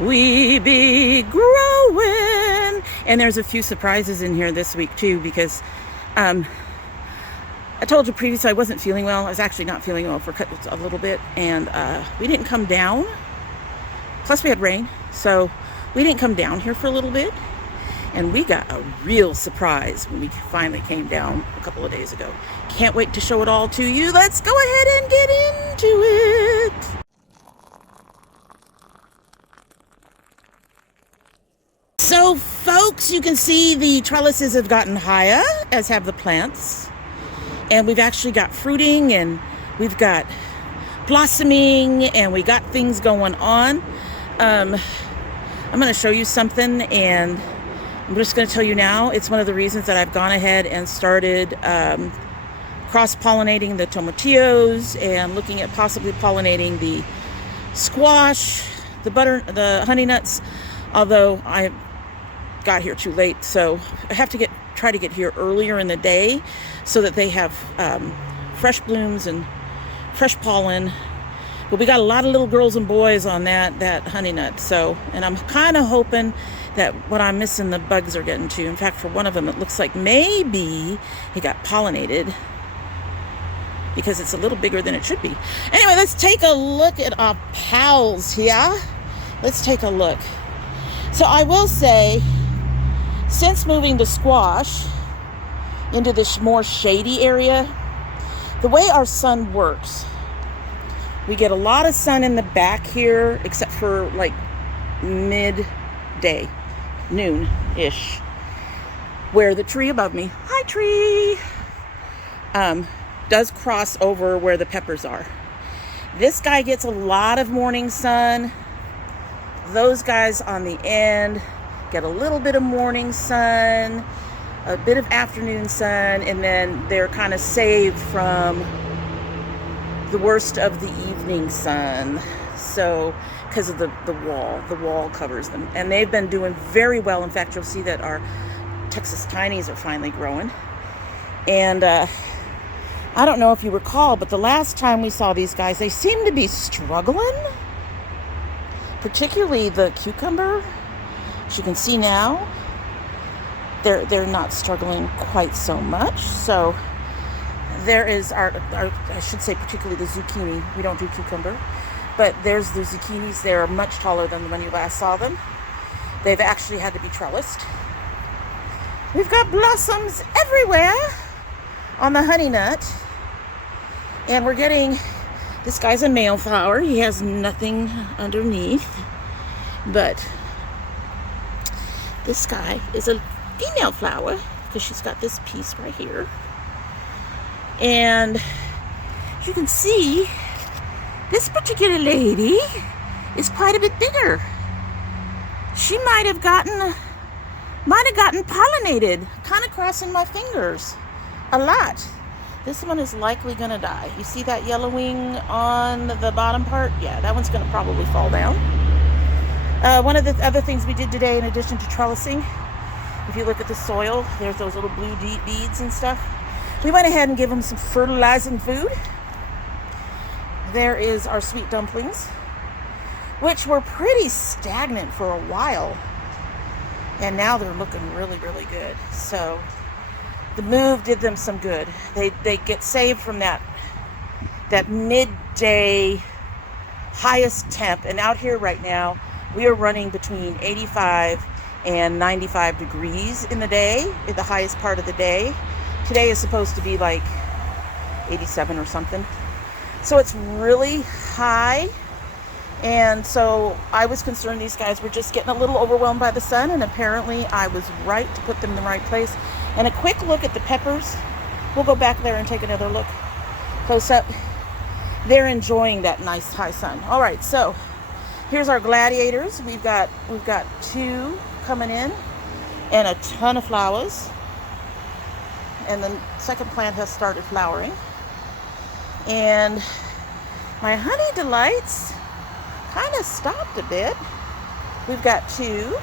we be growing. And there's a few surprises in here this week too, because I told you previously I wasn't feeling well. I was actually not feeling well for a little bit, and we didn't come down. Plus we had rain, so we didn't come down here for a little bit. And we got a real surprise when we finally came down a couple of days ago. Can't wait to show it all to you. Let's go ahead and get into it. So folks, you can see the trellises have gotten higher, as have the plants. And we've actually got fruiting, and we've got blossoming, and we got things going on. I'm going to show you something, and I'm just going to tell you now, it's one of the reasons that I've gone ahead and started cross-pollinating the tomatillos and looking at possibly pollinating the squash, the honey nuts, although I got here too late, so I have to try to get here earlier in the day so that they have fresh blooms and fresh pollen. But we got a lot of little girls and boys on that honey nut, so, and I'm kind of hoping that what I'm missing the bugs are getting to. In fact, for one of them, it looks like maybe it got pollinated because it's a little bigger than it should be. Anyway, let's take a look at our pals here. Let's take a look. So I will say, since moving to squash into this more shady area, the way our sun works, we get a lot of sun in the back here, except for like midday, noon-ish, where the tree above me, hi tree, does cross over where the peppers are. This guy gets a lot of morning sun. Those guys on the end get a little bit of morning sun, a bit of afternoon sun, and then they're kind of saved from the worst of the evening sun. So, because of the wall covers them. And they've been doing very well. In fact, you'll see that our Texas Tinies are finally growing. And I don't know if you recall, but the last time we saw these guys, they seem to be struggling. Particularly the cucumber. As you can see now, they're not struggling quite so much. So there is our I should say particularly the zucchini. We don't do cucumber, but there's the zucchinis. They're much taller than when you last saw them. They've actually had to be trellised. We've got blossoms everywhere on the honey nut, and we're getting, this guy's a male flower. He has nothing underneath, but this guy is a female flower because she's got this piece right here. And as you can see, this particular lady is quite a bit bigger. She might have gotten pollinated, kind of crossing my fingers a lot. This one is likely going to die. You see that yellowing on the bottom part? Yeah, that one's going to probably fall down. One of the other things we did today, in addition to trellising, if you look at the soil, there's those little blue deep beads and stuff. We went ahead and gave them some fertilizing food. There is our sweet dumplings, which were pretty stagnant for a while. And now they're looking really, really good. So the move did them some good. They get saved from that midday highest temp. And out here right now, we are running between 85 and 95 degrees in the day, in the highest part of the day. Today is supposed to be like 87 or something. So it's really high. And so I was concerned these guys were just getting a little overwhelmed by the sun, and apparently I was right to put them in the right place. And a quick look at the peppers. We'll go back there and take another look close up. They're enjoying that nice high sun. All right, so here's our gladiators. We've got 2 coming in and a ton of flowers. And the second plant has started flowering. And my honey delights kind of stopped a bit. We've got 2.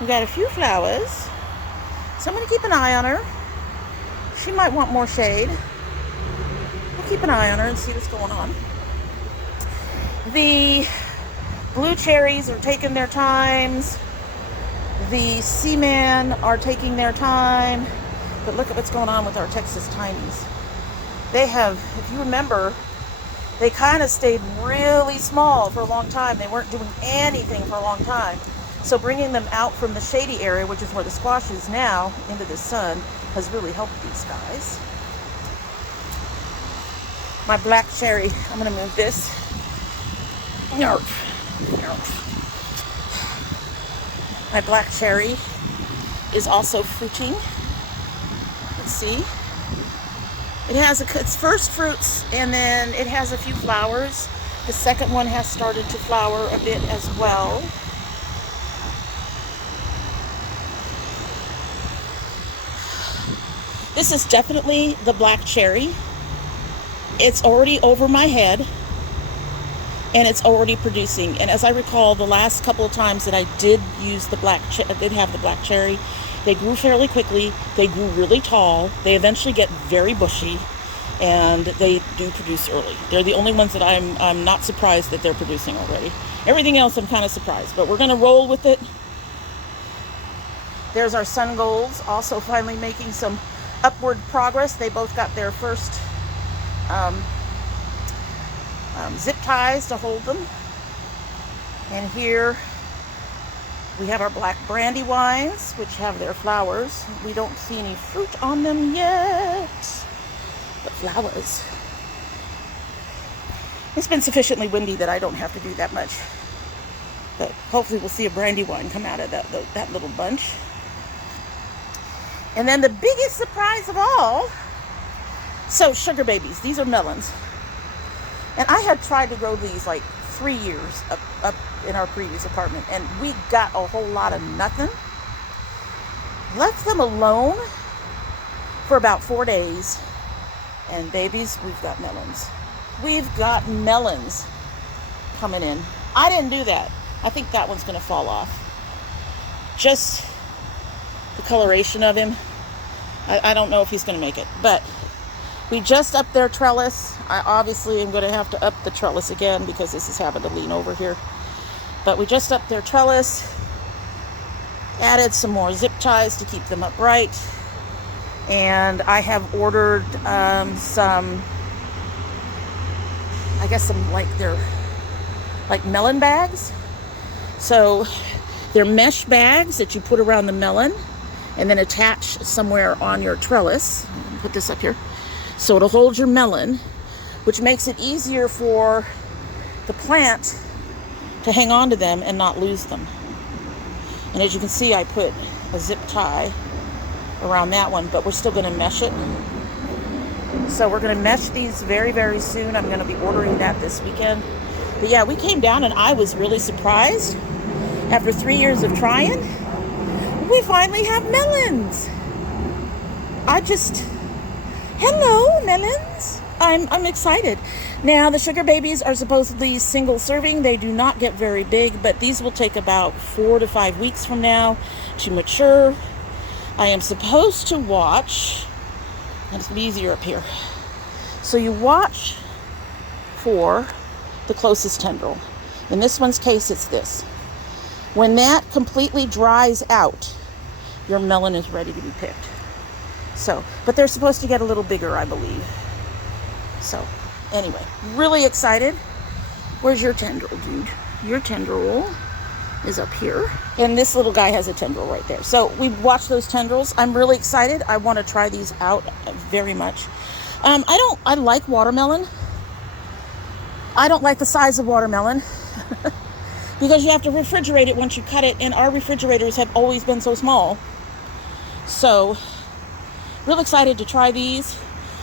We've got a few flowers. So I'm going to keep an eye on her. She might want more shade. We'll keep an eye on her and see what's going on. The Blue cherries are taking their times. The Seaman are taking their time. But look at what's going on with our Texas Timies. They have, if you remember, they kind of stayed really small for a long time. They weren't doing anything for a long time. So bringing them out from the shady area, which is where the squash is now, into the sun, has really helped these guys. My black cherry, I'm going to move this. Yarp. Yarp. My black cherry is also fruiting. Let's see. It has its first fruits, and then it has a few flowers. The second one has started to flower a bit as well. This is definitely the black cherry. It's already over my head, and it's already producing. And as I recall, the last couple of times that I did use the did have the black cherry, they grew fairly quickly. They grew really tall. They eventually get very bushy, and they do produce early. They're the only ones that I'm not surprised that they're producing already. Everything else I'm kind of surprised, but we're going to roll with it. There's our sun golds, also finally making some upward progress. They both got their first zip ties to hold them. And here we have our black brandywines, which have their flowers. We don't see any fruit on them yet, but flowers. It's been sufficiently windy that I don't have to do that much. But hopefully we'll see a brandywine come out of that little bunch. And then the biggest surprise of all, so sugar babies, these are melons. And I had tried to grow these like 3 years up in our previous apartment, and we got a whole lot of nothing. Left them alone for about 4 days, and babies, we've got melons. We've got melons coming in. I didn't do that. I think that one's going to fall off. Just the coloration of him. I don't know if he's going to make it, but we just upped their trellis. I obviously am going to have to up the trellis again because this is having to lean over here. But we just upped their trellis, added some more zip ties to keep them upright, and I have ordered some, I guess some they're like melon bags. So they're mesh bags that you put around the melon and then attach somewhere on your trellis. Put this up here. So it'll hold your melon, which makes it easier for the plant to hang on to them and not lose them. And as you can see, I put a zip tie around that one, but we're still going to mesh it. So we're going to mesh these very, very soon. I'm going to be ordering that this weekend. But yeah, we came down and I was really surprised. After 3 years of trying, we finally have melons. Hello, melons. I'm excited. Now, the sugar babies are supposedly single serving. They do not get very big, but these will take about 4 to 5 weeks from now to mature. I am supposed to watch, and it's going to be easier up here. So you watch for the closest tendril. In this one's case, it's this. When that completely dries out, your melon is ready to be picked. So, but they're supposed to get a little bigger, I believe. So, anyway, really excited. Where's your tendril, dude? Your tendril is up here. And this little guy has a tendril right there. So, we watched those tendrils. I'm really excited. I want to try these out very much. I like watermelon. I don't like the size of watermelon. Because you have to refrigerate it once you cut it, and our refrigerators have always been so small. So, real excited to try these.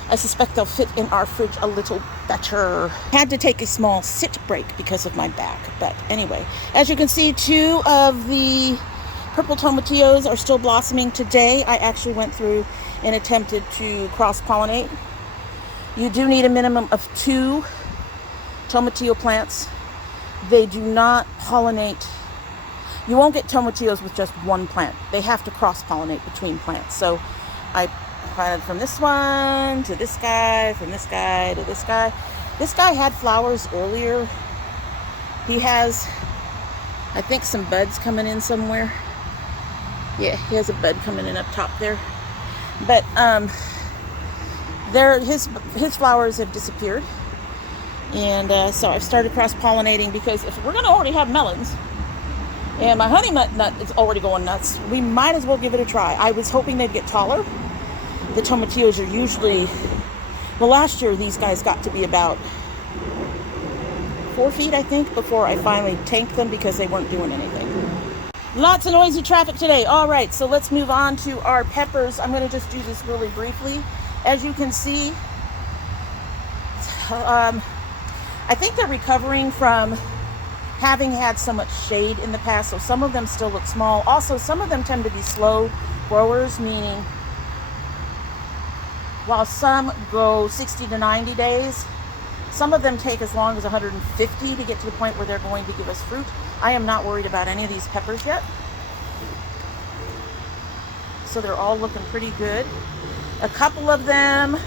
I suspect they'll fit in our fridge a little better. Had to take a small sit break because of my back. But anyway, as you can see, 2 of the purple tomatillos are still blossoming today. I actually went through and attempted to cross-pollinate. You do need a minimum of 2 tomatillo plants. They do not pollinate. You won't get tomatillos with just one plant. They have to cross-pollinate between plants. So I planted from this one to this guy, from this guy to this guy. This guy had flowers earlier. He has I think some buds coming in somewhere. Yeah, he has a bud coming in up top there. But his flowers have disappeared. And so I've started cross-pollinating, because if we're going to already have melons, and my honey nut is already going nuts, we might as well give it a try. I was hoping they'd get taller. The tomatillos are usually, well, last year these guys got to be about 4 feet, I think, before I finally tanked them because they weren't doing anything. Lots of noisy traffic today. All right, so let's move on to our peppers. I'm going to just do this really briefly. As you can see, I think they're recovering from having had so much shade in the past, so some of them still look small. Also, some of them tend to be slow growers, meaning while some grow 60 to 90 days, some of them take as long as 150 to get to the point where they're going to give us fruit. I am not worried about any of these peppers yet. So they're all looking pretty good. A couple of them,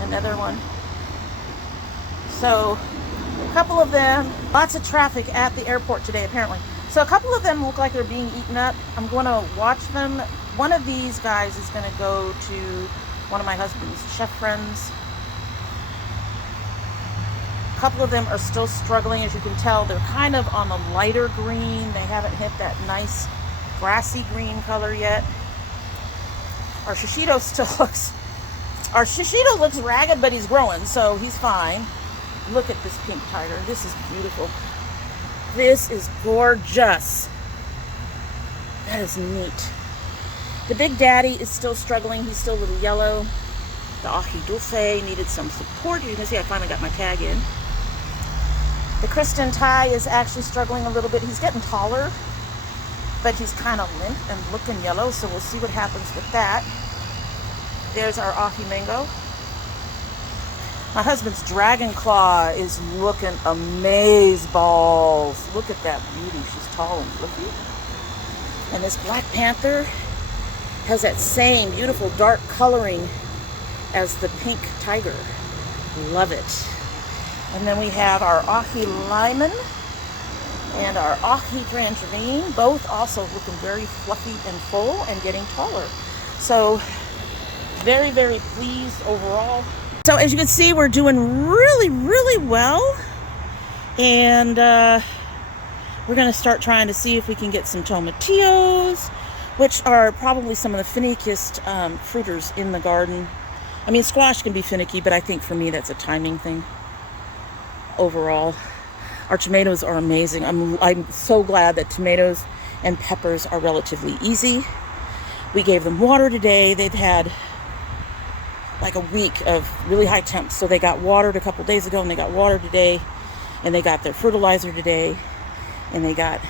another one. So a couple of them, lots of traffic at the airport today apparently. So a couple of them look like they're being eaten up. I'm going to watch them. One of these guys is going to go to one of my husband's chef friends. A couple of them are still struggling. As you can tell, they're kind of on the lighter green. They haven't hit that nice grassy green color yet. Our shishito looks ragged, but he's growing, so he's fine. Look at this pink tiger. This is beautiful. This is gorgeous. That is neat. The big daddy is still struggling. He's still a little yellow. The ahi dulce needed some support. You can see I finally got my tag in. The Kristen Thai is actually struggling a little bit. He's getting taller, but he's kind of limp and looking yellow, so we'll see what happens with that. There's our ahi mango. My husband's dragon claw is looking amazeballs. Look at that beauty. She's tall and fluffy. And this black panther has that same beautiful dark coloring as the pink tiger. Love it. And then we have our ahi lemon and our ahi tangerine, both also looking very fluffy and full and getting taller. So very, very pleased overall. So as you can see, we're doing really, really well. And we're going to start trying to see if we can get some tomatillos, which are probably some of the finickiest fruiters in the garden. I mean, squash can be finicky, but I think for me that's a timing thing overall. Our tomatoes are amazing. I'm so glad that tomatoes and peppers are relatively easy. We gave them water today. They've had like a week of really high temps, so they got watered a couple days ago and they got watered today, and they got their fertilizer today, and they got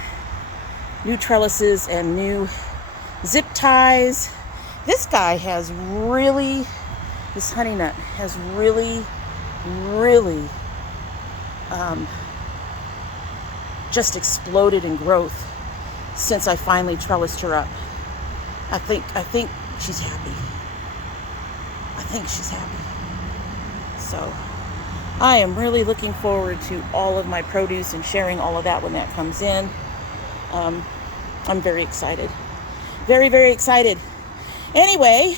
new trellises and new zip ties. This guy has really, this honey nut has really just exploded in growth since I finally trellised her up. I think she's happy. I think she's happy. So I am really looking forward to all of my produce and sharing all of that when that comes in. I'm very excited. Very, very excited. Anyway,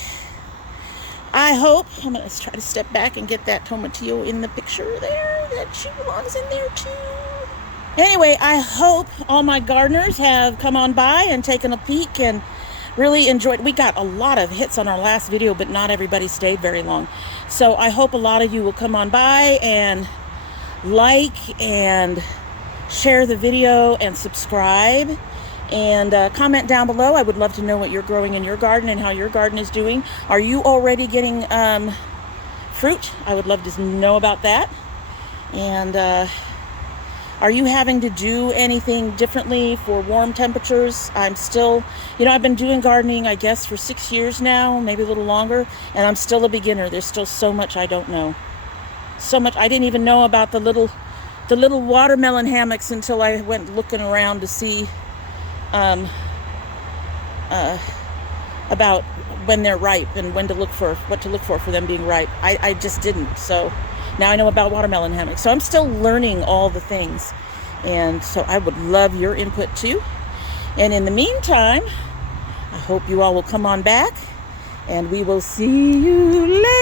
I hope, I'm going to try to step back and get that tomatillo in the picture there, that she belongs in there too. Anyway, I hope all my gardeners have come on by and taken a peek and really enjoyed. We got a lot of hits on our last video, but not everybody stayed very long. So I hope a lot of you will come on by and like and share the video and subscribe. And comment down below. I would love to know what you're growing in your garden and how your garden is doing. Are you already getting fruit? I would love to know about that. And are you having to do anything differently for warm temperatures? I'm still, I've been doing gardening, I guess, for 6 years now, maybe a little longer, and I'm still a beginner. There's still so much I don't know. So much. I didn't even know about the little watermelon hammocks until I went looking around to see about when they're ripe and what to look for them being ripe. I just didn't. So now I know about watermelon hammocks. So I'm still learning all the things. And so I would love your input too. And in the meantime, I hope you all will come on back, and we will see you later.